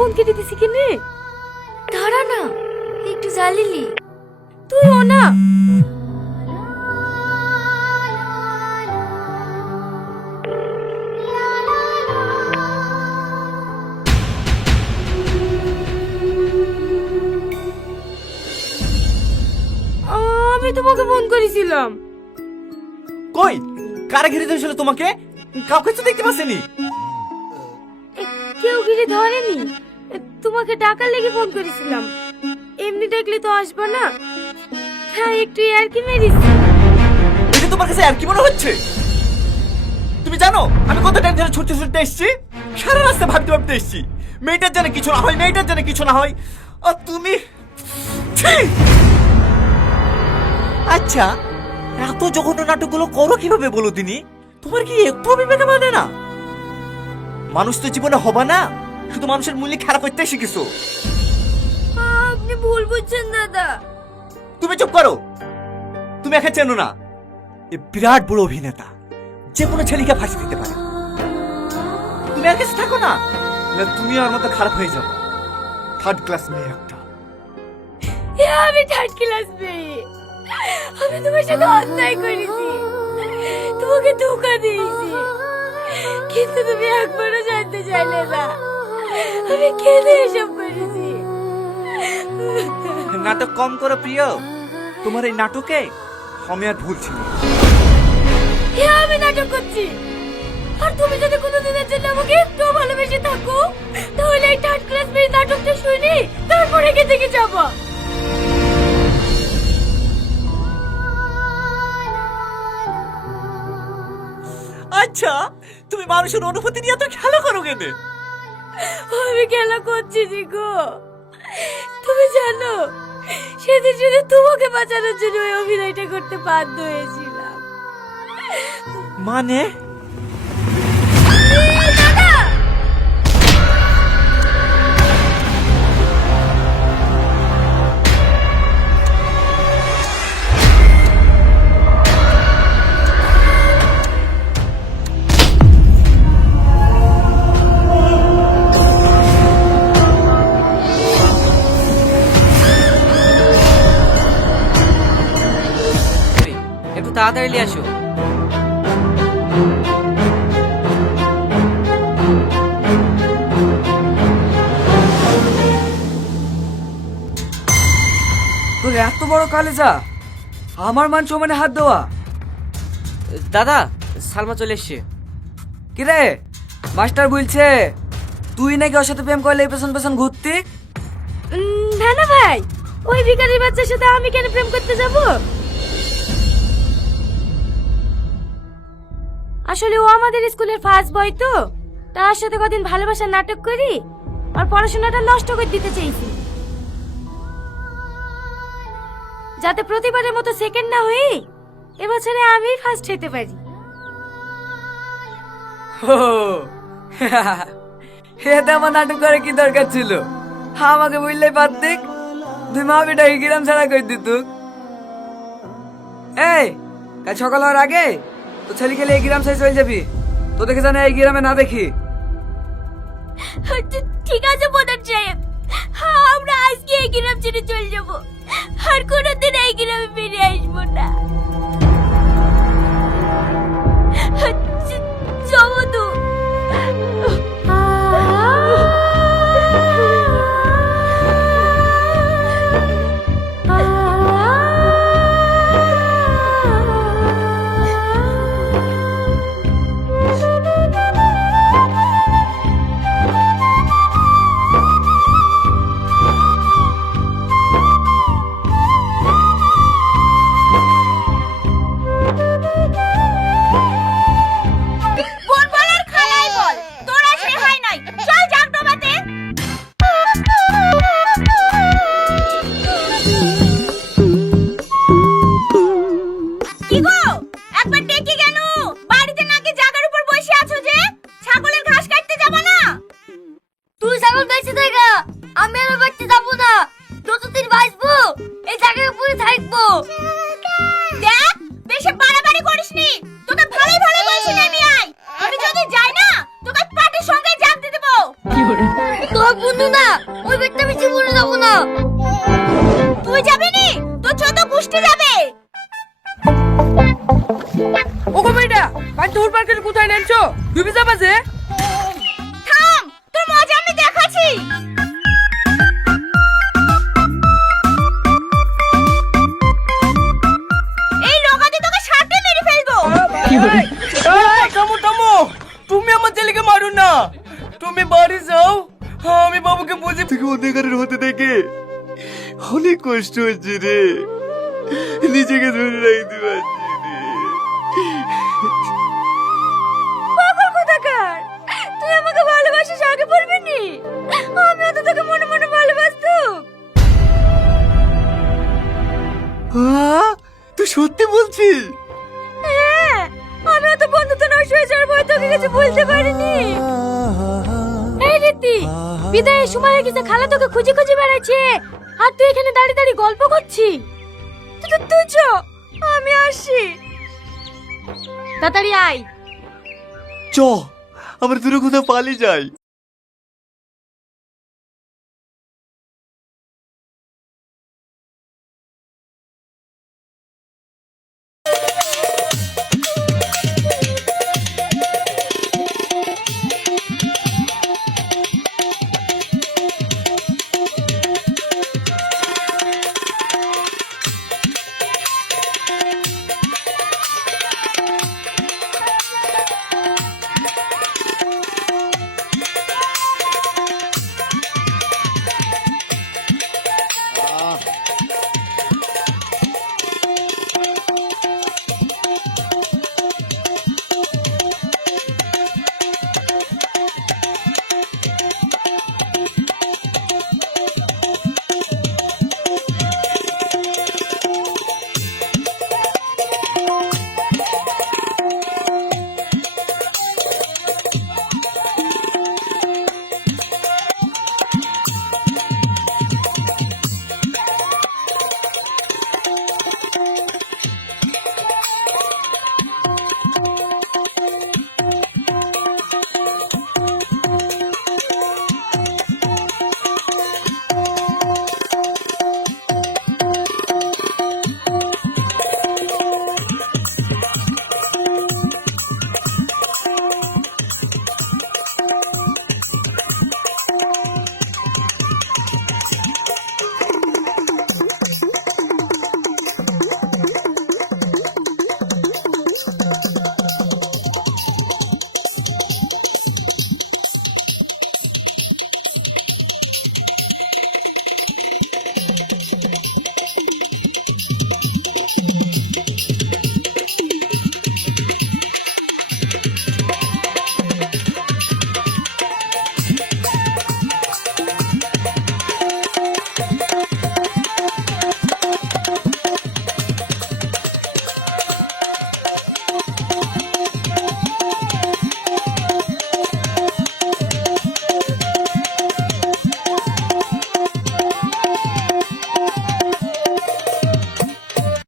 Phone কেটে দিছি কেনে? দাঁড়া না, একটু জ্বালিলি তুইও না। আমি তোমাকে ফোন করেছিলাম। কই কারা ঘিরে ধরেছিল তোমাকে? কাউকে তো দেখতে পাচ্ছিনি। কেউ ঘিরে ধরেনি, তোমাকে ডাকার লেগে ফোন করেছিলাম। এমনি ডাকলে তো আসবে না, হ্যাঁ একটু আর কি মেরিছি। এটা তোমার কাছে আর কি মনে হচ্ছে? তুমি জানো আমি কত টাইম ধরে ছুটতে ছুটতে এসেছি, সারা রাস্তা ভাবতে ভাবতে এসেছি মেয়েটার জানে কিছু না হয়, মেয়েটার জানে কিছু না হয়, আর তুমি ছি! আচ্ছা এত জঘন্য নাটকগুলো করো কিভাবে বলো তিনি? তোমার কি একটু বিবেকে মানে না? মানুষ তো জীবনে হবে না, শুধু মানুষের মূল্য খারাপ করতে শিখেছো। আপনি ভুল বুঝছেন দাদা। তুমি চুপ করো, তুমি একে চেনো না। এ বিরাট বড় অভিনেতা, যে কোনো ছেলেকে ফাঁসি দিতে পারে। তুমি আর কাছে থাকো না, না তুমি আর মতো খারাপ হয়ে যাবে। থার্ড ক্লাস মেয়ে একটা। আমি থার্ড ক্লাস মেয়ে, আমি তোমার সাথে অন্যায় করেছি, তোমাকে ধোঁকা দিয়েছি, কিন্তু তুমি একবারও জানতে চাইলে না আমি কেঁদে এসব করেছি। নাটক কম করো প্রিয়, তোমার এই নাটকে আমি আর ভুল ছিল। আমি নাটক করছি, আর তুমি যদি কোনোদিনের জন্য আমাকে একটু ভালোবেসে থাকো তাহলে এই থার্ড ক্লাস মেয়ে নাটকটা শুনি তারপরে কে থেকে যাবো। আচ্ছা তুমি মানুষের অনুভূতি নিয়ে তো খেলা করো কেন? আমি খেলা করছি জি গো। তুমি জানো সেদিন শুধু তোমাকে বাঁচানোর জন্য ওই অভিনয়টা করতে বাধ্য হয়েছিলাম। মানে দাদা, একটু তাড়াতাড়ি নিয়ে আসো। তোর এত বড় কালেজা, আমার মান সম্মানে হাত দেওয়া? দাদা সালমা চলে এসছে। কিরে মাস্টার বলছে তুই নাকি ওর সাথে প্রেম করলে পেছন পেছন ঘুরতি? না না ভাই, ওই ভিখারির বাচ্চার সাথে আমি কেন প্রেম করতে যাব? আসলে ও আমাদের স্কুলের ফার্স্ট বয় তো, তার সাথে কদিন ভালোবাসার নাটক করি আর পড়াশোনাটা নষ্ট করে দিতে চাইছি, যাতে প্রতিবারের মতো সেকেন্ড না হয়ে এবছরে আমি ফার্স্ট হতে পারি। এতে আমার নাটক করে কি দরকার ছিল? আমাকে বললেই পারতিক, তুই মা বেটাকে গ্রাম ছাড়া করে দিত। এই কাল সকাল হওয়ার আগে তো ছেলে গেলে এই গ্রাম ছেড়ে চলে যাবি, তো দেখে জানে এই গ্রামে না দেখি। ঠিক আছে প্রধান সাহেব, আমরা আজকে এই গ্রাম ছেড়ে চলে যাব, আর কোনোদিন এই গ্রামে ফিরে আসবো না। যাবো তো। তোর বন্ধু না এত হুড়পাড় করে কোথায় নেনছো? ডুবে যাবা যে? থাম, তোর মজা আমি দেখাচ্ছি। এই লোকাতে তোকে সাথে মেরে ফেলবো। থামো থামো, তুমি আমার ছেলেকে মারো না। তুমি বাড়ি যাও, আমি বাবুকে বুঝে। থেকে অন্ধকারের হতে দেখে অনেক কষ্ট হচ্ছে রে, নিজেকে ধরে রাখতে পারছি পাগল কোথাকার, তুই আমাকে ভালোবাসিস আগে বলবি নি? আমিও তো তোকে মনে মনে ভালোবাসতাম। তুই সত্যি বলছিস? হ্যাঁ, আমিও তো বন্ধুত্ব নষ্ট হয়ে যাওয়ার ভয় তোকে কিছু বলতে পারিনি। এই রীতি, বিদায়ের সময় হয়ে গেছে, খালা তোকে খুঁজে খুঁজে বেড়াচ্ছে আর তুই এখানে দাঁড়িয়ে দাঁড়িয়ে গল্প করছিস। তুই চ, আমি আসি। তাড়াতাড়ি আয়। চ, আমরা দূরে কোথাও পালিয়ে যাই।